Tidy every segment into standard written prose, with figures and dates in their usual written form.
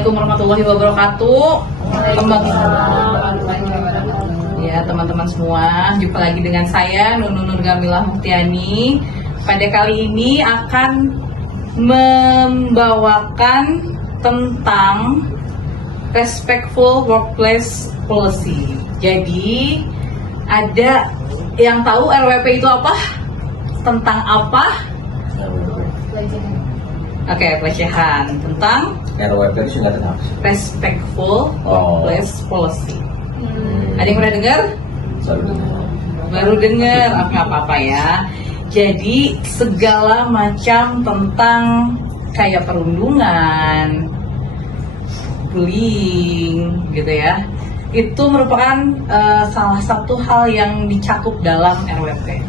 Assalamualaikum warahmatullahi wabarakatuh. Ya teman-teman semua, jumpa lagi dengan saya Nunun Nurgamilah Muktiani. Pada kali ini akan membawakan tentang respectful workplace policy. Jadi ada yang tahu RWP itu apa? Tentang apa? Oke, pelecehan. Tentang RWP itu singkatan apa? respectful workplace policy. Ada yang pernah dengar? Baru dengar, nggak apa-apa ya. Jadi segala macam tentang kayak perundungan, bullying, gitu ya. Itu merupakan salah satu hal yang dicakup dalam RWP.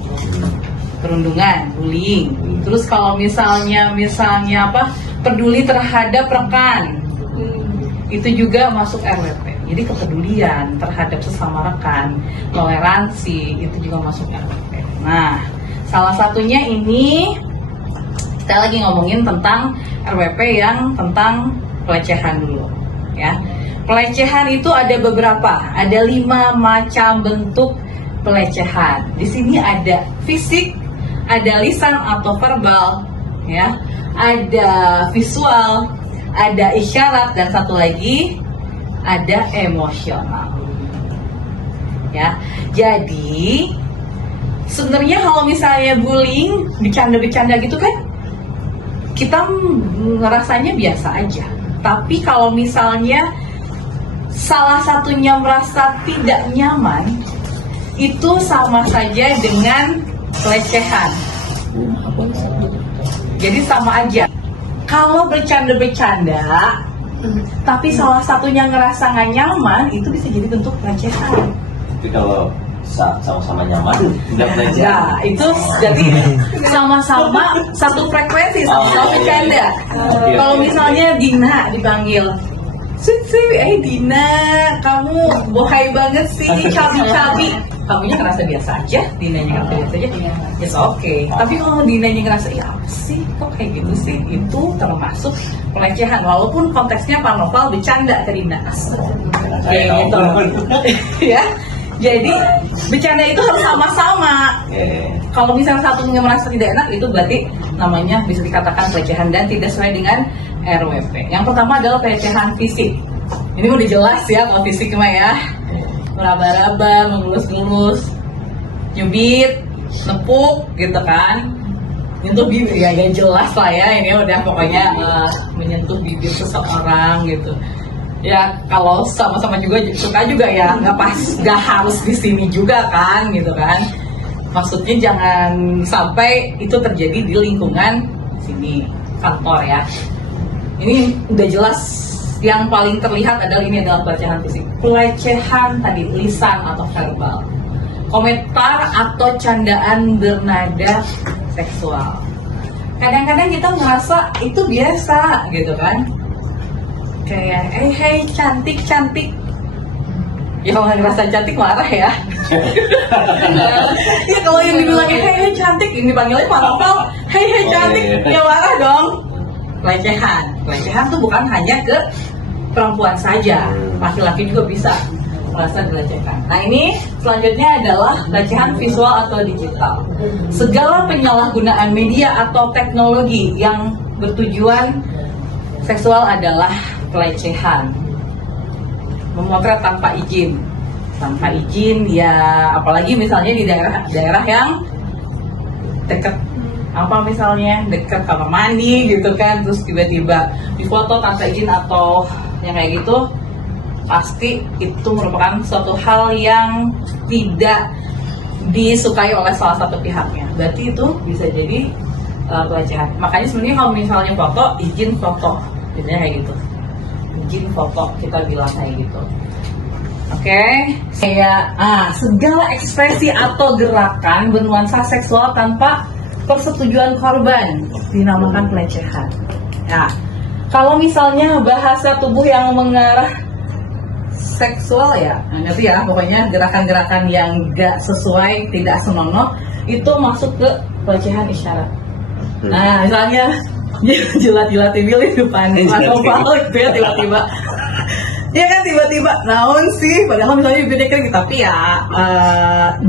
Perundungan, bullying. Terus kalau misalnya apa? Peduli terhadap rekan. Itu juga masuk RWP. Jadi kepedulian terhadap sesama rekan, toleransi itu juga masuk RWP. Nah, salah satunya ini kita lagi ngomongin tentang RWP yang tentang pelecehan dulu, ya. Pelecehan itu ada beberapa, ada 5 macam bentuk pelecehan. Di sini ada fisik, ada lisan atau verbal, ya, ada visual, ada isyarat, dan satu lagi ada emosional. Ya, jadi sebenarnya kalau misalnya bullying, bercanda-bercanda gitu kan, kita ngerasanya biasa aja. Tapi kalau misalnya salah satunya merasa tidak nyaman, itu sama saja dengan pelecehan. Jadi sama aja. Kalau bercanda-bercanda, tapi salah satunya ngerasa nggak nyaman, itu bisa jadi bentuk pelecehan. Tapi kalau sama-sama nyaman, tidak pelecehan. Nah, itu jadi sama-sama satu frekuensi, sama-sama bercanda. Kalau misalnya Dina dipanggil, Dina, kamu bohai banget sih, cabi-cabi. Kamunya ngerasa biasa aja, Dinanya ngerasa biasa aja, yes oke. Tapi kalau Dinanya ngerasa, ya apa sih, kok kayak gitu sih, itu termasuk pelecehan. Walaupun konteksnya Pak Novel bercanda ke Dina. Kayak gitu. Ya, jadi bercanda itu harus sama-sama. Kalau misalnya satunya merasa tidak enak, itu berarti namanya bisa dikatakan pelecehan dan tidak sesuai dengan RWP. Yang pertama adalah pelecehan fisik. Ini udah jelas ya kalau fisik mah ya. Meraba-raba, mengelus-ngelus, nyubit, nepuk gitu kan. Nyentuh bibir ya, gak jelas lah ya. Ini udah pokoknya menyentuh bibir seseorang gitu. Ya kalau sama-sama juga suka juga ya, gak harus di sini juga kan gitu kan. Maksudnya jangan sampai itu terjadi di lingkungan sini, kantor ya. Ini udah jelas, yang paling terlihat adalah ini adalah pelecehan fisik. Pelecehan tadi lisan atau verbal, komentar atau candaan bernada seksual. Kadang-kadang kita ngerasa itu biasa gitu kan, kayak hey cantik. Ya kalau nggak ngerasa cantik marah ya. Ya kalau yang dibilang hey cantik, ini dipanggilnya Pak Novel, hey cantik, ya marah dong. Pelecehan tuh bukan hanya ke perempuan saja, laki-laki juga bisa merasa dilecehkan. Nah ini selanjutnya adalah pelecehan visual atau digital. Segala penyalahgunaan media atau teknologi yang bertujuan seksual adalah pelecehan. Memotret tanpa izin ya, apalagi misalnya di daerah yang dekat dekat kamar mandi gitu kan, terus tiba-tiba difoto tanpa izin atau yang kayak gitu, pasti itu merupakan suatu hal yang tidak disukai oleh salah satu pihaknya. Berarti itu bisa jadi pelecehan. Makanya sebenarnya kalau misalnya foto, izin foto, biasanya kayak gitu. Izin foto, kita bilang kayak gitu. Oke, segala ekspresi atau gerakan bernuansa seksual tanpa persetujuan korban dinamakan pelecehan. Nah, kalau misalnya bahasa tubuh yang mengarah seksual ya, ngerti ya, pokoknya gerakan-gerakan yang gak sesuai, tidak senonoh, itu masuk ke pelecehan isyarat. Nah, misalnya jilat-jilatin Billy depan novel gitu ya tiba-tiba. Ya kan tiba-tiba naon sih, padahal misalnya bibirnya kan gitu, tapi ya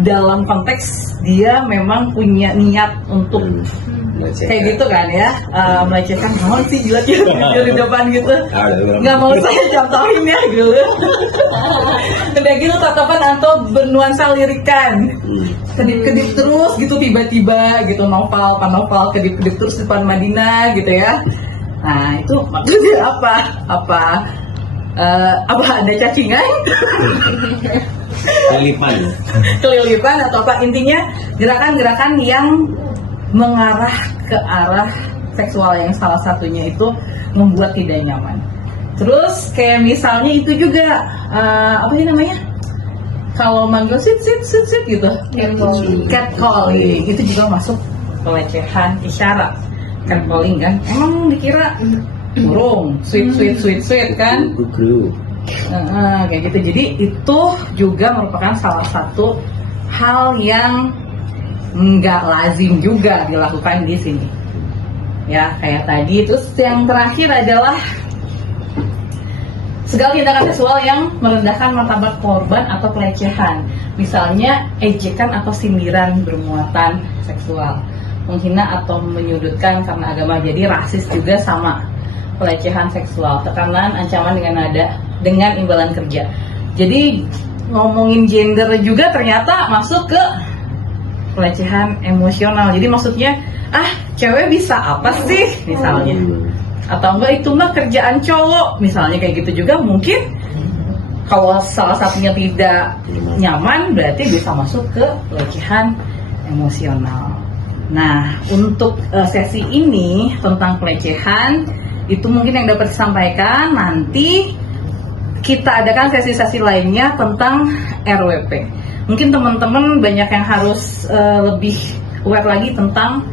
dalam konteks dia memang punya niat untuk kayak gitu kan ya, melecehkan naon sih jilat-jilat di depan gitu. Nggak mau saya contohin ya gitu. Udah gitu tatapan atau bernuansa lirikan, kedip-kedip terus gitu tiba-tiba gitu, novel kedip-kedip terus depan Madinah gitu ya. Nah itu maksudnya apa ada cacingan, kelilipan atau apa, intinya gerakan-gerakan yang mengarah ke arah seksual yang salah satunya itu membuat tidak nyaman. Terus kayak misalnya itu juga apa sih namanya, kalau manggil sit gitu, catcalling itu juga masuk pelecehan isyarat. Catcalling kan emang dikira burung, sweet kan? Kayak gitu. Jadi itu juga merupakan salah satu hal yang nggak lazim juga dilakukan di sini. Ya kayak tadi. Terus yang terakhir adalah segala tindakan seksual yang merendahkan martabat korban atau pelecehan. Misalnya ejekan atau sindiran bermuatan seksual, menghina atau menyudutkan karena agama. Jadi rasis juga sama pelecehan seksual, tekanan, ancaman dengan imbalan kerja. Jadi ngomongin gender juga ternyata masuk ke pelecehan emosional. Jadi maksudnya cewek bisa apa sih misalnya, atau enggak itu mah kerjaan cowok misalnya, kayak gitu juga mungkin. Kalau salah satunya tidak nyaman berarti bisa masuk ke pelecehan emosional. Nah untuk sesi ini tentang pelecehan itu mungkin yang dapat disampaikan. Nanti kita adakan sesi-sesi lainnya tentang RWP. Mungkin teman-teman banyak yang harus lebih aware lagi tentang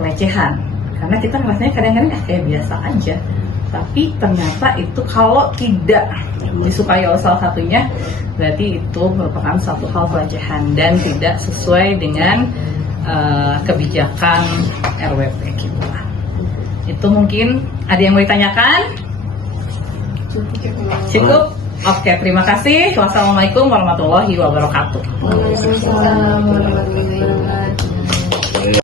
pelecehan, karena kita rasanya kadang-kadang kayak biasa aja, tapi ternyata itu kalau tidak disukai oleh salah satunya berarti itu merupakan satu hal pelecehan dan tidak sesuai dengan kebijakan RWP kita. Itu mungkin ada yang mau ditanyakan? Cukup? Oke, terima kasih. Wassalamualaikum warahmatullahi wabarakatuh. Waalaikumsalam warahmatullahi wabarakatuh.